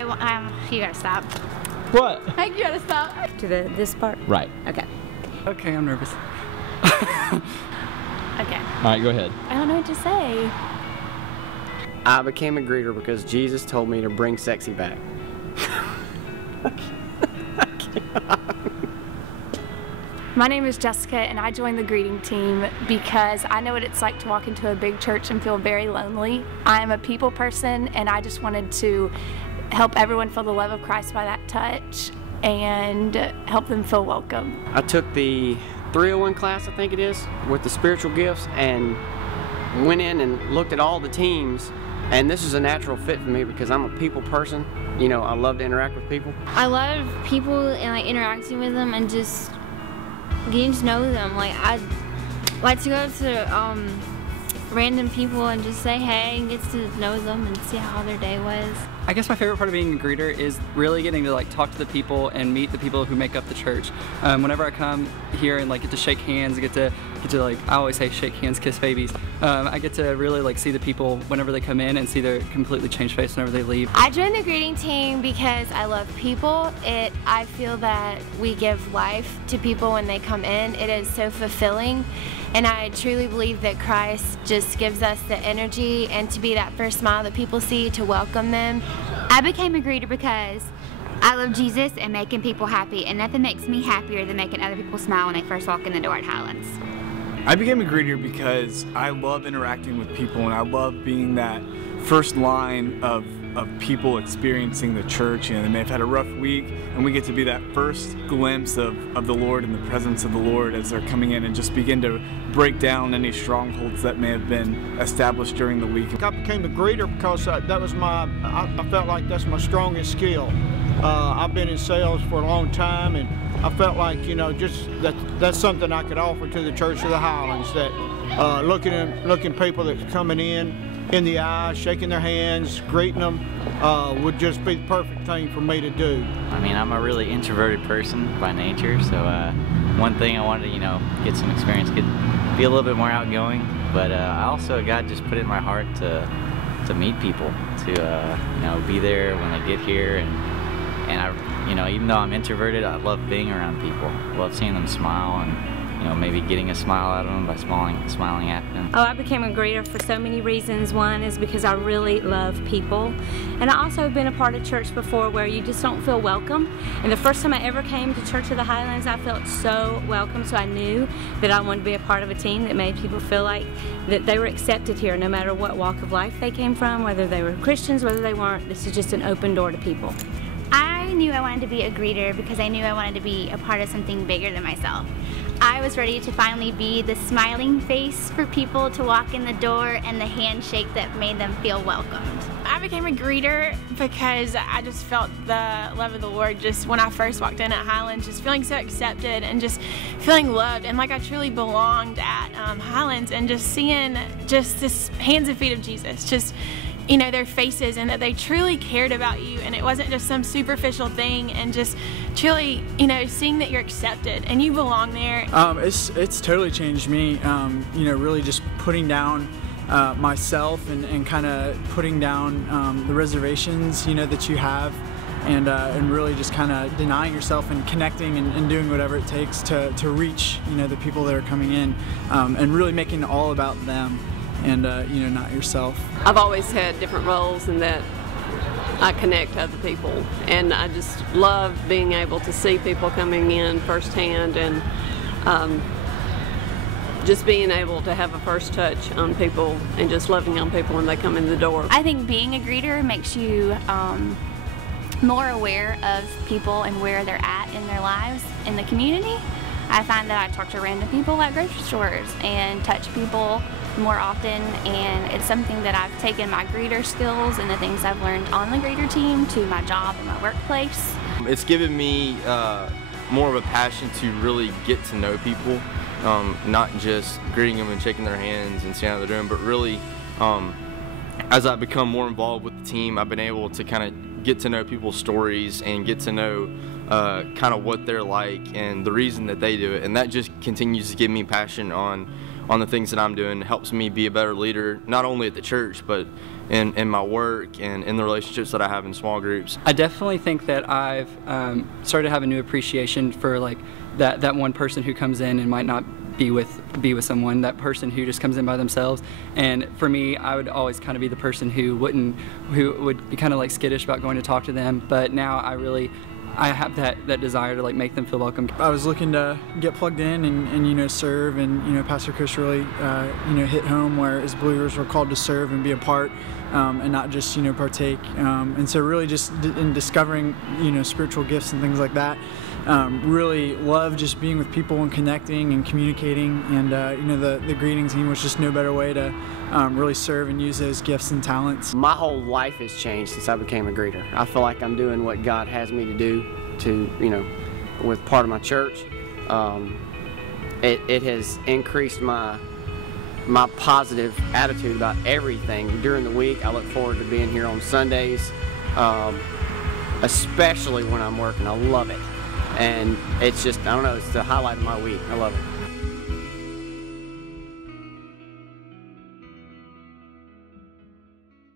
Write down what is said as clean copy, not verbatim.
You gotta stop. What? Hank, you gotta stop. To this part? Right. Okay. Okay, I'm nervous. Okay. Alright, go ahead. I don't know what to say. I became a greeter because Jesus told me to bring sexy back. My name is Jessica, and I joined the greeting team because I know what it's like to walk into a big church and feel very lonely. I am a people person, and I just wanted to help everyone feel the love of Christ by that touch and help them feel welcome. I took the 301 class, I think it is, with the spiritual gifts, and went in and looked at all the teams, and this is a natural fit for me because I'm a people person. You know, I love to interact with people. I love people and like interacting with them and just getting to know them. Like I'd like to go to random people and just say hey and get to know them and see how their day was. I guess my favorite part of being a greeter is really getting to like talk to the people and meet the people who make up the church. Whenever I come here and like get to shake hands, get to like, I always say shake hands, kiss babies. I get to really like see the people whenever they come in and see their completely changed face whenever they leave. I joined the greeting team because I love people. I feel that we give life to people when they come in. It is so fulfilling, and I truly believe that Christ just gives us the energy and to be that first smile that people see, to welcome them. I became a greeter because I love Jesus and making people happy, and nothing makes me happier than making other people smile when they first walk in the door at Highlands. I became a greeter because I love interacting with people, and I love being that first line of people experiencing the church. You know, they may have had a rough week, and we get to be that first glimpse of the Lord and the presence of the Lord as they're coming in and just begin to break down any strongholds that may have been established during the week. I became a greeter because that was I felt like that's my strongest skill. I've been in sales for a long time, and I felt like, you know, just that's something I could offer to the Church of the Highlands, that looking people that's coming in the eye, shaking their hands, greeting them, would just be the perfect thing for me to do. I mean, I'm a really introverted person by nature, so one thing I wanted to, you know, get some experience, be a little bit more outgoing, but I also, God just put it in my heart to meet people, to you know, be there when they get here, and I, you know, even though I'm introverted, I love being around people. I love seeing them smile and, you know, maybe getting a smile out of them by smiling at them. Oh, I became a greeter for so many reasons. One is because I really love people. And I also have been a part of church before where you just don't feel welcome. And the first time I ever came to Church of the Highlands, I felt so welcome. So I knew that I wanted to be a part of a team that made people feel like that they were accepted here no matter what walk of life they came from, whether they were Christians, whether they weren't. This is just an open door to people. I knew I wanted to be a greeter because I knew I wanted to be a part of something bigger than myself. I was ready to finally be the smiling face for people to walk in the door and the handshake that made them feel welcomed. I became a greeter because I just felt the love of the Lord just when I first walked in at Highlands, just feeling so accepted and just feeling loved and like I truly belonged at Highlands, and just seeing just this hands and feet of Jesus, just, you know, their faces, and that they truly cared about you, and it wasn't just some superficial thing, and just truly, you know, seeing that you're accepted and you belong there. It's totally changed me, you know, really just putting down myself and kind of putting down the reservations, you know, that you have, and really just kind of denying yourself and connecting and doing whatever it takes to reach, you know, the people that are coming in, and really making it all about them. And you know, not yourself. I've always had different roles in that I connect to other people, and I just love being able to see people coming in firsthand, and just being able to have a first touch on people and just loving on people when they come in the door. I think being a greeter makes you more aware of people and where they're at in their lives in the community. I find that I talk to random people at grocery stores and touch people more often, and it's something that I've taken my greeter skills and the things I've learned on the greeter team to my job and my workplace. It's given me more of a passion to really get to know people, not just greeting them and shaking their hands and seeing how they're doing, but really as I've become more involved with the team, I've been able to kind of get to know people's stories and get to know kind of what they're like and the reason that they do it, and that just continues to give me passion on on the things that I'm doing. It helps me be a better leader, not only at the church, but in my work and in the relationships that I have in small groups. I definitely think that I've started to have a new appreciation for like that one person who comes in and might not be with someone, that person who just comes in by themselves. And for me, I would always kind of be the person who would be kind of like skittish about going to talk to them. But now I have that desire to like make them feel welcome. I was looking to get plugged in and serve, and Pastor Chris really hit home where as believers we're called to serve and be a part, and not just partake. And so really just in discovering spiritual gifts and things like that. Really love just being with people and connecting and communicating, and the greeting team was just no better way to really serve and use those gifts and talents. My whole life has changed since I became a greeter. I feel like I'm doing what God has me to do with part of my church. It has increased my positive attitude about everything. During the week, I look forward to being here on Sundays, especially when I'm working. I love it. And it's just, I don't know, it's the highlight of my week. I love it.